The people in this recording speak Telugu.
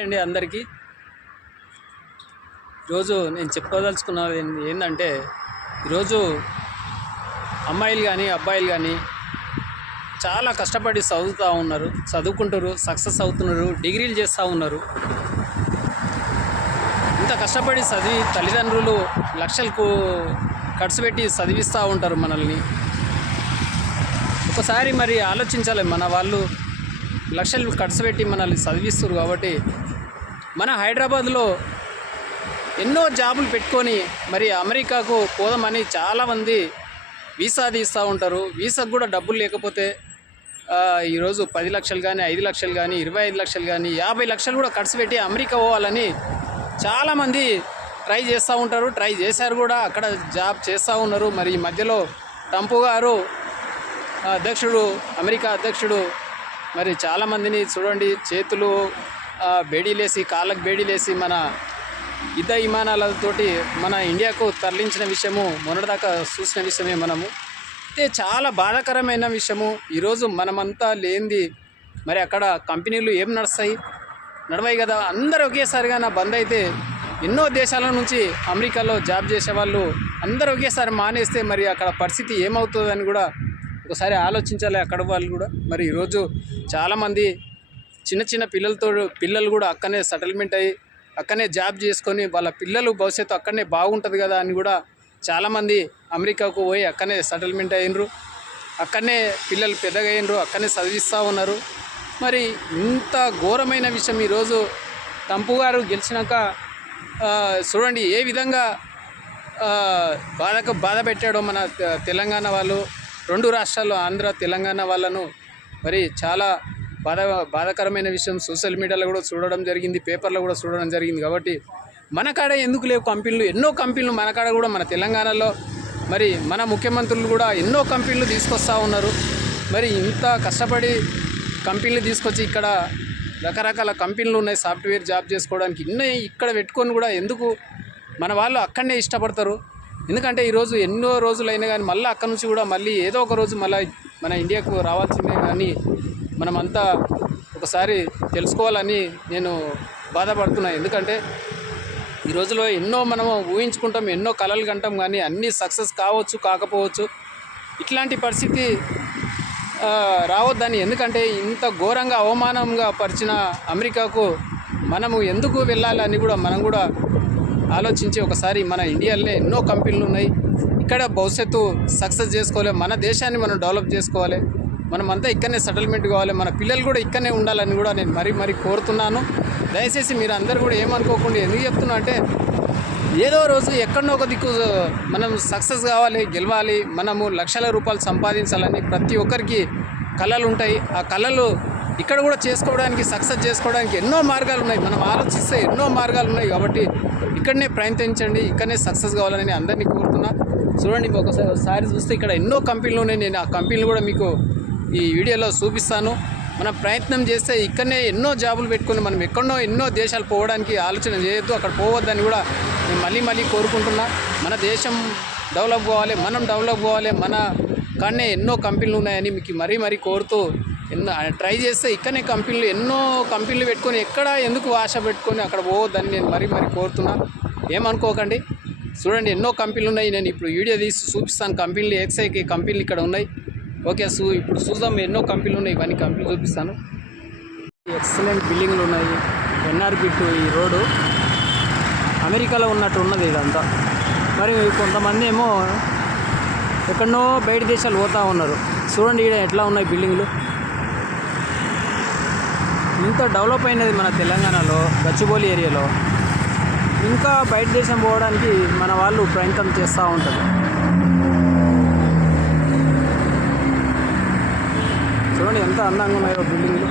అండి అందరికీ. ఈరోజు నేను చెప్పదలుచుకున్నది ఏంటంటే, ఈరోజు అమ్మాయిలు కానీ అబ్బాయిలు కానీ చాలా కష్టపడి చదువుకుంటారు, సక్సెస్ అవుతున్నారు, డిగ్రీలు చేస్తూ ఉన్నారు. ఇంత కష్టపడి చదివి తల్లిదండ్రులు లక్షలకు ఖర్చు పెట్టి చదివిస్తూ ఉంటారు మనల్ని. ఒకసారి మరి ఆలోచించాలి, మన వాళ్ళు లక్షలు ఖర్చు పెట్టి మనల్ని చదివిస్తారు కాబట్టి మన హైదరాబాద్లో ఎన్నో జాబులు పెట్టుకొని మరి అమెరికాకు పోదామని చాలామంది వీసా తీస్తూ ఉంటారు. వీసాకు కూడా డబ్బులు లేకపోతే ఈరోజు 10 లక్షలు కానీ 5 లక్షలు కానీ 25 లక్షలు కానీ 50 లక్షలు కూడా ఖర్చు పెట్టి అమెరికా పోవాలని చాలామంది ట్రై చేస్తూ ఉంటారు. ట్రై చేశారు కూడా, అక్కడ జాబ్ చేస్తూ ఉన్నారు. మరి ఈ మధ్యలో ట్రంప్ గారు అమెరికా అధ్యక్షుడు మరి చాలామందిని చూడండి, చేతులు బేడీలేసి కాళ్ళకు బేడీలేసి మన యుద్ధ విమానాలతోటి మన ఇండియాకు తరలించిన విషయము మొన్నటిదాకా చూసిన విషయమే. మనము అయితే చాలా బాధాకరమైన విషయము. ఈరోజు మనమంతా లేనిది మరి అక్కడ కంపెనీలు ఏం నడవాయి కదా. అందరూ ఒకేసారిగా బంద్ అయితే ఎన్నో దేశాల నుంచి అమెరికాలో జాబ్ చేసేవాళ్ళు అందరూ ఒకేసారి మానేస్తే మరి అక్కడ పరిస్థితి ఏమవుతుందని కూడా ఒకసారి ఆలోచించాలి అక్కడ వాళ్ళు కూడా. మరి ఈరోజు చాలామంది చిన్న పిల్లలు కూడా అక్కడనే సెటిల్మెంట్ అయ్యి అక్కడనే జాబ్ చేసుకొని వాళ్ళ పిల్లలు భవిష్యత్తు అక్కడనే బాగుంటుంది కదా అని కూడా చాలామంది అమెరికాకు పోయి అక్కడనే సెటిల్మెంట్ అయినరు, అక్కడనే పిల్లలు పెద్దగా అయినరు, అక్కడనే చదివిస్తూ ఉన్నారు. మరి ఇంత ఘోరమైన విషయం ఈరోజు ట్రంప్ గారు గెలిచినాక చూడండి ఏ విధంగా బాధ పెట్టాడో మన తెలంగాణ వాళ్ళు. 2 రాష్ట్రాల్లో ఆంధ్ర తెలంగాణ వాళ్ళను మరి చాలా బాధాకరమైన విషయం సోషల్ మీడియాలో కూడా చూడడం జరిగింది, పేపర్లో కూడా చూడడం జరిగింది. కాబట్టి మన కాడ ఎందుకు లేవు కంపెనీలు? ఎన్నో కంపెనీలు మన కాడ కూడా మన తెలంగాణలో మరి మన ముఖ్యమంత్రులు కూడా ఎన్నో కంపెనీలు తీసుకొస్తూ ఉన్నారు. మరి ఇంత కష్టపడి కంపెనీలు తీసుకొచ్చి ఇక్కడ రకరకాల కంపెనీలు ఉన్నాయి సాఫ్ట్వేర్ జాబ్ చేసుకోవడానికి. ఇక్కడ పెట్టుకొని కూడా ఎందుకు మన వాళ్ళు అక్కడనే ఇష్టపడతారు? ఎందుకంటే ఈరోజు ఎన్నో రోజులైనా కానీ మళ్ళీ అక్కడ నుంచి కూడా మళ్ళీ ఏదో ఒక రోజు మళ్ళీ మన ఇండియాకు రావాల్సిందే. కానీ మనమంతా ఒకసారి తెలుసుకోవాలని నేను బాధపడుతున్నాను. ఎందుకంటే ఈ రోజులో ఎన్నో మనము ఊహించుకుంటాం, ఎన్నో కలలు కంటాం, కానీ అన్నీ సక్సెస్ కావచ్చు కాకపోవచ్చు. ఇట్లాంటి పరిస్థితి రావద్దని, ఎందుకంటే ఇంత ఘోరంగా అవమానంగా పరిచిన అమెరికాకు మనము ఎందుకు వెళ్ళాలని కూడా మనం కూడా ఆలోచించి ఒకసారి మన ఇండియాలోనే ఎన్నో కంపెనీలు ఉన్నాయి, ఇక్కడ భవిష్యత్తు సక్సెస్ చేసుకోవాలి, మన దేశాన్ని మనం డెవలప్ చేసుకోవాలి, మనమంతా ఇక్కడనే సెటిల్మెంట్ కావాలి, మన పిల్లలు కూడా ఇక్కడనే ఉండాలని కూడా నేను మరీ కోరుతున్నాను. దయచేసి మీరు అందరూ కూడా ఏమనుకోకుండా. ఎందుకు చెప్తున్నా అంటే ఏదో రోజు ఎక్కడనో ఒక దిక్కు మనం సక్సెస్ కావాలి, గెలవాలి, మనము లక్షల రూపాయలు సంపాదించాలని ప్రతి ఒక్కరికి కళలు ఉంటాయి. ఆ కళలు ఇక్కడ కూడా చేసుకోవడానికి, సక్సెస్ చేసుకోవడానికి ఎన్నో మార్గాలు ఉన్నాయి. మనం ఆలోచిస్తే ఎన్నో మార్గాలు ఉన్నాయి. కాబట్టి ఇక్కడనే ప్రయత్నించండి, ఇక్కడనే సక్సెస్ కావాలని అందరినీ కోరుతున్నా. చూడండి, ఒకసారి చూస్తే ఇక్కడ ఎన్నో కంపెనీలు ఉన్నాయి. నేను ఆ కంపెనీలు కూడా మీకు ఈ వీడియోలో చూపిస్తాను. మనం ప్రయత్నం చేస్తే ఇక్కడనే ఎన్నో జాబులు పెట్టుకొని మనం ఎన్నో దేశాలు పోవడానికి ఆలోచన చేయొద్దు, అక్కడ పోవద్దని కూడా నేను మళ్ళీ కోరుకుంటున్నా. మన దేశం డెవలప్ కావాలి, మనం డెవలప్ కావాలి, మన కానీ ఎన్నో కంపెనీలు ఉన్నాయని మీకు మరీ కోరుతూ ట్రై చేస్తే ఇక్కడనే ఎన్నో కంపెనీలు పెట్టుకొని ఎందుకు ఆశ పెట్టుకొని అక్కడ పోవద్దని నేను మరీ కోరుతున్నా. ఏమనుకోకండి. చూడండి, ఎన్నో కంపెనీలు ఉన్నాయి. నేను ఇప్పుడు వీడియో తీసి చూపిస్తాను. కంపెనీలు ఎక్సైకి కంపెనీలు ఇక్కడ ఉన్నాయి. ఓకే, ఇప్పుడు చూద్దాం ఎన్నో కంపెనీలు ఉన్నాయి. ఇవన్నీ కంపెనీలు చూపిస్తాను. ఎక్సలెంట్ బిల్డింగ్లు ఉన్నాయి. NRB2 ఈ రోడ్డు అమెరికాలో ఉన్నట్టు ఉన్నది ఇదంతా. మరి కొంతమంది ఏమో ఎక్కడనో బయట దేశాలు పోతూ ఉన్నారు. చూడండి ఇక్కడ ఎట్లా ఉన్నాయి బిల్డింగ్లు. ఇంత డెవలప్ అయినది మన తెలంగాణలో గచ్చిబౌలి ఏరియాలో. ఇంకా బయట దేశం పోవడానికి మన వాళ్ళు ప్రయత్నం చేస్తూ ఉంటారు. చూడండి ఎంత అందంగా ఉన్నాయో బిల్డింగ్లు.